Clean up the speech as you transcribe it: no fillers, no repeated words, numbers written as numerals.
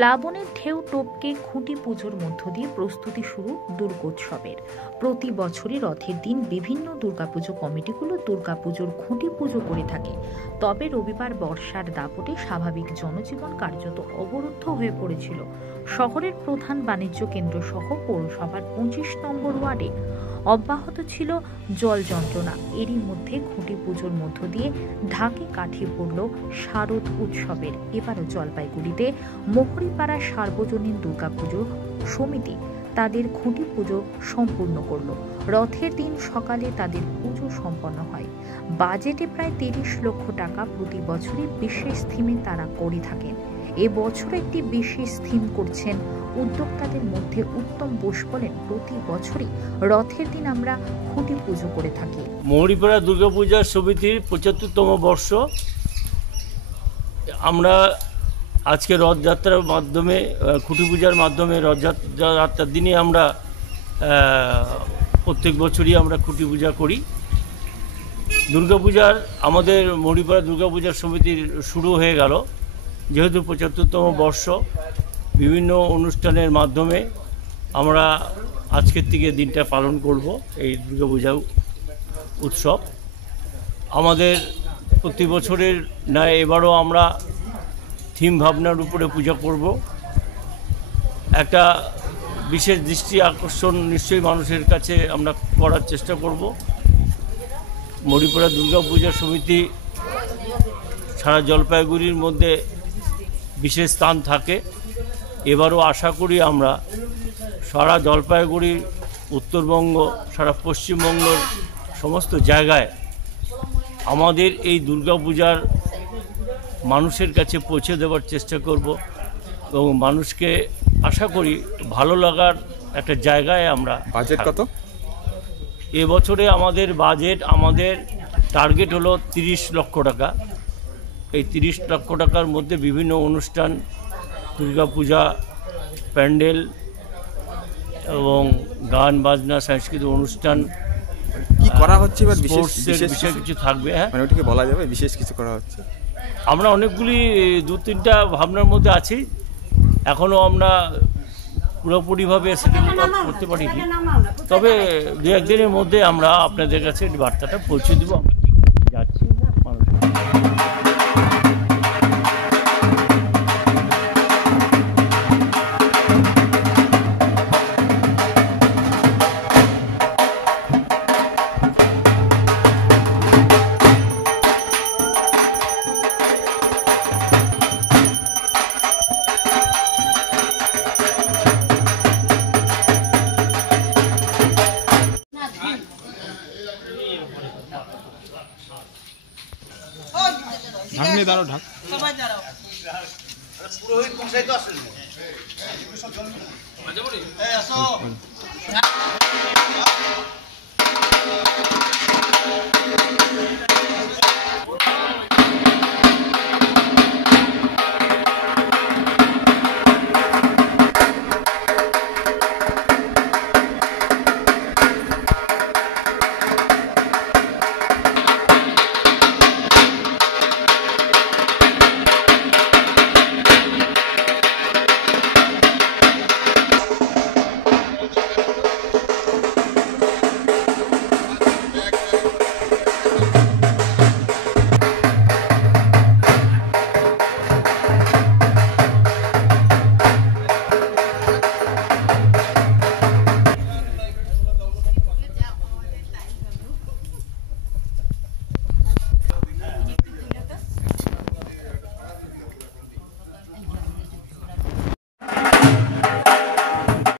প্লাবনের ঢেউ টপকে খুঁটি পুজোর মধ্য দিয়ে প্রস্তুতি শুরু দুর্গোৎসবের। প্রতি বছরই রথের দিন বিভিন্ন দুর্গাপুজো কমিটিগুলো দুর্গাপুজোর খুঁটি পুজো করে থাকে। তবে রবিবার বর্ষার দাপটে স্বাভাবিক জনজীবন কার্যত অবরুদ্ধ হয়ে পড়েছিল। শহরের প্রধান বাণিজ্য কেন্দ্র সহ পৌরসভার 25 নম্বর ওয়ার্ডে অব্যাহত ছিল জল যন্ত্রণা। এরই মধ্যে খুঁটি পুজোর মধ্য দিয়ে ঢাকে কাঠি পড়ল শারদ উৎসবের। এবারও জলপাইগুড়িতে মোহরিপাড়া সার্বজনীন দুর্গাপুজো সমিতি তাদের খুঁটি পুজো সম্পূর্ণ করল। রথের দিন সকালে তাদের পুজো সম্পন্ন হয়। বাজেটে প্রায় 30 লক্ষ টাকা প্রতি বছরই বিশেষ থিমে তারা করে থাকেন। এবছর একটি বিশেষ থিম করছেন উদ্যোক্তাদের মধ্যে উত্তম বোস বলেন, প্রতি বছরই রথের দিন আমরা খুঁটি পুজো করে থাকি। মোহরিপাড়া দুর্গাপূজা সমিতির 75তম বর্ষ। আমরা আজকে রথযাত্রার মাধ্যমে খুঁটি পূজার মাধ্যমে রথযাত্রার দিনে আমরা প্রত্যেক বছরই আমরা খুঁটি পূজা করি। দুর্গাপূজার আমাদের মোহরিপাড়া দুর্গাপূজার সমিতির শুরু হয়ে গেল। যেহেতু 75তম বর্ষ, বিভিন্ন অনুষ্ঠানের মাধ্যমে আমরা আজকের থেকে দিনটা পালন করব। এই দুর্গাপূজা উৎসব আমাদের প্রতি বছরের ন্যায় এবারও আমরা থিম ভাবনার উপরে পূজা করব। একটা বিশেষ দৃষ্টি আকর্ষণ নিশ্চয়ই মানুষের কাছে আমরা করার চেষ্টা করব। মোহরিপাড়া দুর্গাপূজা সমিতি সারা জলপাইগুড়ির মধ্যে বিশেষ স্থান থাকে। এবারও আশা করি আমরা সারা জলপাইগুড়ি, উত্তরবঙ্গ, সারা পশ্চিমবঙ্গের সমস্ত জায়গায় আমাদের এই দুর্গাপূজার মানুষের কাছে পৌঁছে দেওয়ার চেষ্টা করব এবং মানুষকে আশা করি ভালো লাগার একটা জায়গায় আমরা। বাজেট কত? এবছরে আমাদের বাজেট, আমাদের টার্গেট হলো 30 লক্ষ টাকা। এই 30 লক্ষ টাকার মধ্যে বিভিন্ন অনুষ্ঠান, দুর্গাপূজা প্যান্ডেল এবং গান বাজনা, সাংস্কৃতিক অনুষ্ঠান কি করা হচ্ছে এবার? বিশেষ কিছু থাকবে। হ্যাঁ, মানে ওটাকে বলা যাবে বিশেষ কিছু করা হচ্ছে? আমরা অনেকগুলি 2-3টা ভাবনার মধ্যে আছি। এখনও আমরা পুরোপুরিভাবে সেটা করতে পারিনি। তবে 2-1 দিনের মধ্যে আমরা আপনাদের কাছে বার্তাটা পৌঁছে দেবো আমরা যাচ্ছি। ঢাকনি দাঁড়াও, ঢাক সবাই দাঁড়াও। পুরোহিত মশাই তো আসেন। এই আসো।